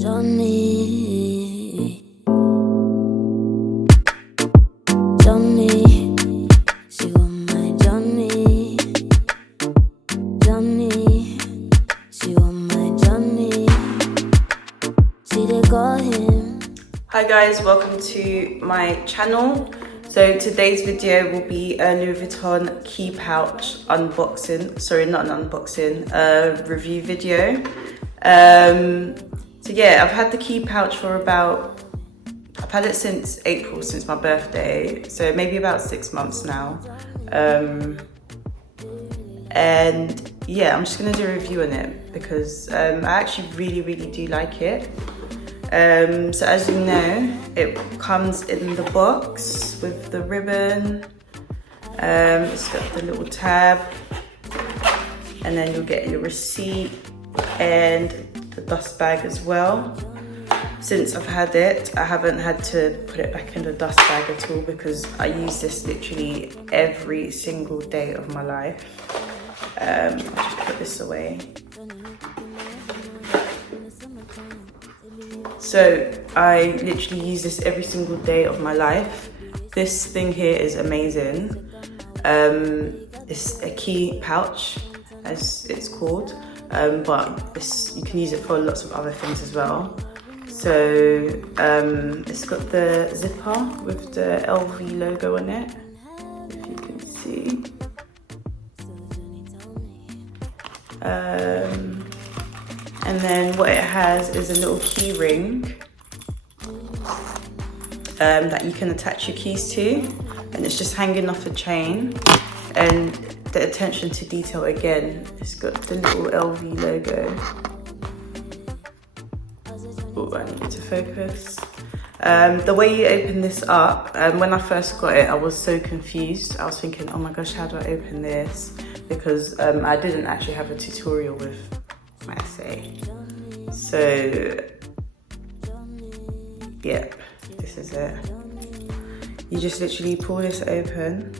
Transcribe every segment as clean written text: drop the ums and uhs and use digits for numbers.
Johnny, Johnny, she want my Johnny, Johnny, she want my Johnny, see they got him. Hi guys, welcome to my channel. So today's video will be a Louis Vuitton Key Pouch unboxing, sorry not an unboxing, a review video. So yeah, I've had the key pouch for I've had it since April, since my birthday, so maybe about 6 months now. And yeah, I'm just gonna do a review on it because I actually really do like it. So as you know, it comes in the box with the ribbon. It's got the little tab, and then you'll get your receipt and the dust bag as well. Since I've had it, I haven't had to put it back in the dust bag at all because I use this literally every single day of my life. I'll just put this away. So I literally use this every single day of my life. This thing here is amazing. It's a key pouch, as it's called, but you can use it for lots of other things as well. So it's got the zipper with the LV logo on it, if you can see. And then what it has is a little key ring that you can attach your keys to, and it's just hanging off a chain. And the attention to detail again, it's got the little LV logo. Oh, I need it to focus. The way you open this up, when I first got it, I was so confused. I was thinking, oh my gosh, how do I open this? Because I didn't actually have a tutorial with my essay. So, yeah, this is it. You just literally pull this open,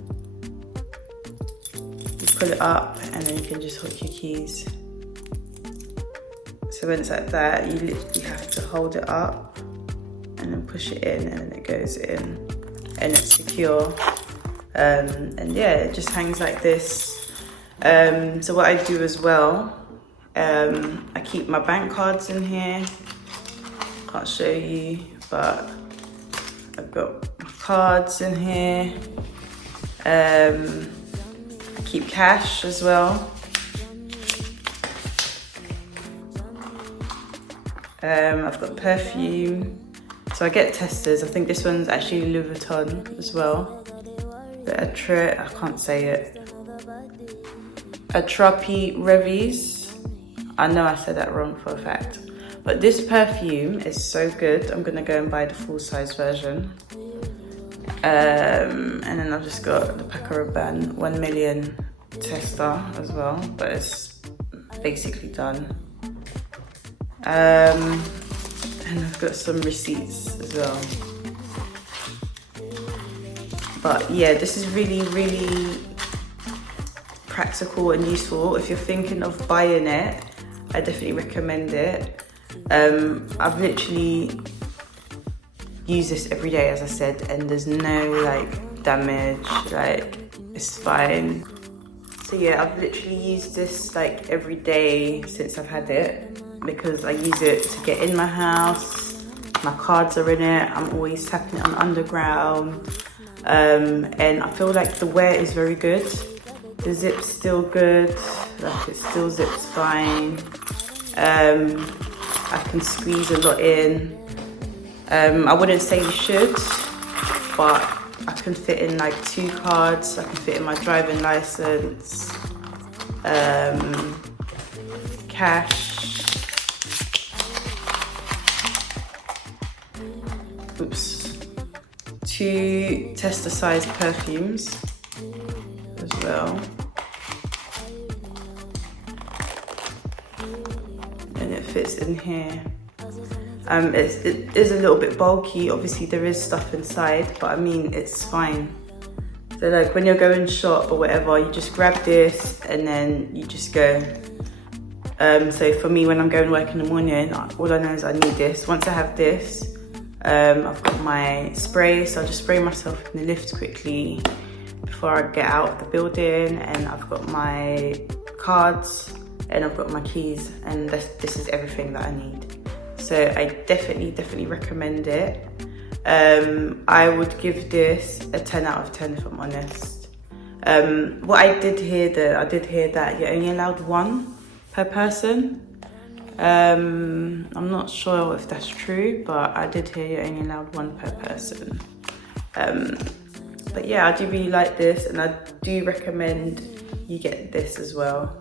you pull it up, and then you can just hook your keys. So when it's like that, you literally have to hold it up and then push it in, and then it goes in, and it's secure. And yeah, it just hangs like this. So what I do as well, I keep my bank cards in here. Can't show you, but I've got my cards in here. I keep cash as well. I've got perfume. So I get testers. I think this one's actually Louis Vuitton as well. I can't say it. Atrapi Revis. I know I said that wrong for a fact. But this perfume is so good. I'm gonna go and buy the full size version. And then I've just got the Paco Rabanne 1 million tester as well, but it's basically done. And I've got some receipts as well. But yeah, this is really practical and useful. If you're thinking of buying it, I definitely recommend it. I've literally used this every day, as I said, and there's no like damage, like it's fine. So yeah, I've literally used this like every day since I've had it, because I use it to get in my house. My cards are in it. I'm always tapping it on underground. And I feel like the wear is very good. The zip's still good, like it still zips fine. I can squeeze a lot in. I wouldn't say you should, but I can fit in like 2 cards. I can fit in my driving license, cash, oops, 2 tester size perfumes as well. And it fits in here. It is a little bit bulky. Obviously there is stuff inside, but I mean, it's fine. So like when you're going shop or whatever, you just grab this and then you just go So for me, when I'm going to work in the morning, all I know is I need this. Once I have this, I've got my spray, so I'll just spray myself in the lift quickly before I get out of the building. And I've got my cards and I've got my keys, and this is everything that I need. So I definitely recommend it. I would give this a 10 out of 10 if I'm honest. What I did hear that you're only allowed one per person. I'm not sure if that's true, but I did hear you're only allowed one per person. But yeah, I do really like this, and I do recommend you get this as well.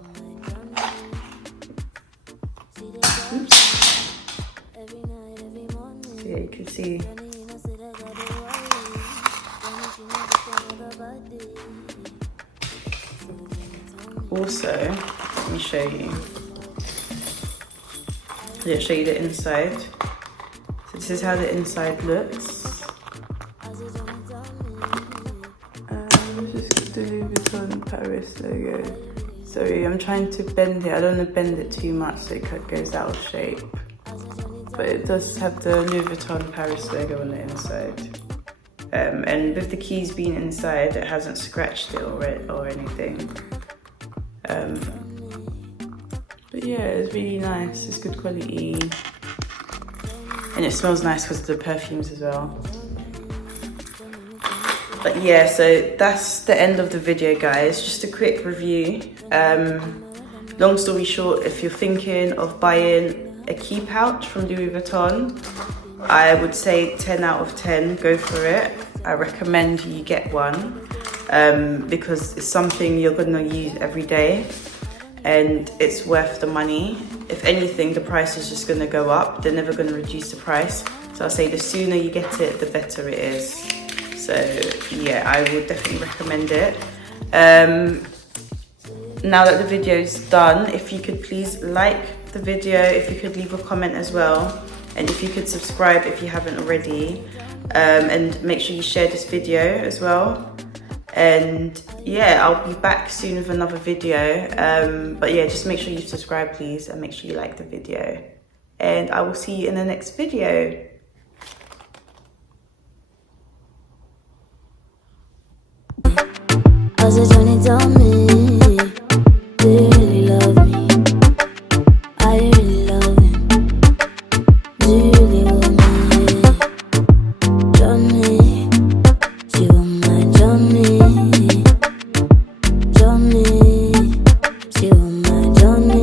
Oops. So yeah, you can see. Also, let me show you. Let's show you the inside. So this is how the inside looks. This is the Louis Vuitton Paris logo. Sorry, I'm trying to bend it. I don't want to bend it too much so it goes out of shape. But it does have the Louis Vuitton Paris logo on the inside. And with the keys being inside, it hasn't scratched it or anything. But yeah, it's really nice. It's good quality. And it smells nice because of the perfumes as well. But yeah, so that's the end of the video, guys. Just a quick review. Long story short, if you're thinking of buying a key pouch from Louis Vuitton, I would say 10 out of 10, go for it. I recommend you get one because it's something you're gonna use every day and it's worth the money. If anything, the price is just gonna go up. They're never gonna reduce the price. So I'll say the sooner you get it, the better it is. So yeah, I would definitely recommend it. Now that the video is done, if you could please like the video, if you could leave a comment as well, and if you could subscribe if you haven't already, and make sure you share this video as well. And yeah, I'll be back soon with another video. But yeah, just make sure you subscribe please, and make sure you like the video. And I will see you in the next video. As a Johnny told me, do you really love me? I really love him. Do you really want me? Johnny, she want my Johnny. Johnny, she want my Johnny.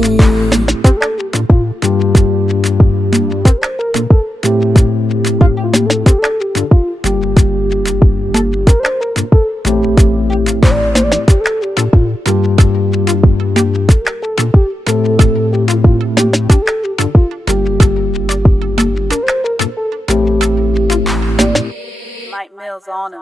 Meals on him.